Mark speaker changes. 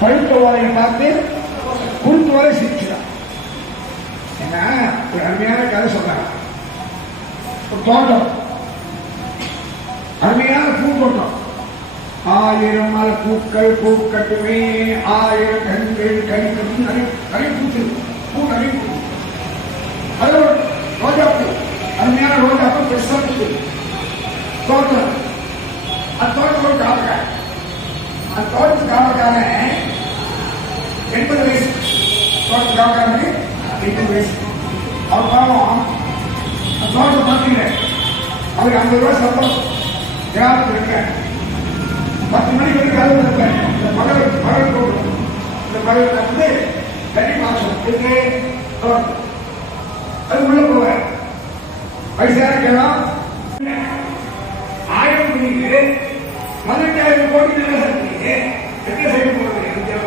Speaker 1: பழுத்த ஓலையை பார்த்து குருத்து வரை சிரிக்கிறான் ஏன்னா ஒரு அருமையான கதை சொல்றாங்க ஒரு தோட்டம் அருமையான பூந்தோட்டம் ஆயிரம் மல பூக்கள் பூக்கட்டுமே ஆயிரம் கண்கள் கனிக்கும் நிறைய நிறைய பூத்து பூ நிறைய பூ அது ஒரு ரோஜா பூ அருமையான ரோஜா பூ பெருசா பூ தோட்டம் அந்த தோட்டம் ஒரு காவக்கார அந்த தோட்டத்து காவக்காரன் எண்பது வயசு. தோட்டத்து காவக்காரனுக்கு எண்பது வயசு. அவர் பாவம். அந்த தோட்டம் பார்த்தீங்க அவர் ஐம்பது ரூபாய் சம்பளம். கிராமத்தில் இருக்கேன். பத்து மணிக்கு வந்து கதவு இருப்பேன் இந்த மகள் மகள் போடும் இந்த மகள் வந்து தனி மாசம் இருக்கு தோட்டம். அது உள்ள போவேன். வயசான கிழம் ஆயிரம் மணிக்கு பதினெட்டாயிரம் கோடி நிலசரிக்கு என்ன செய்ய போகிறது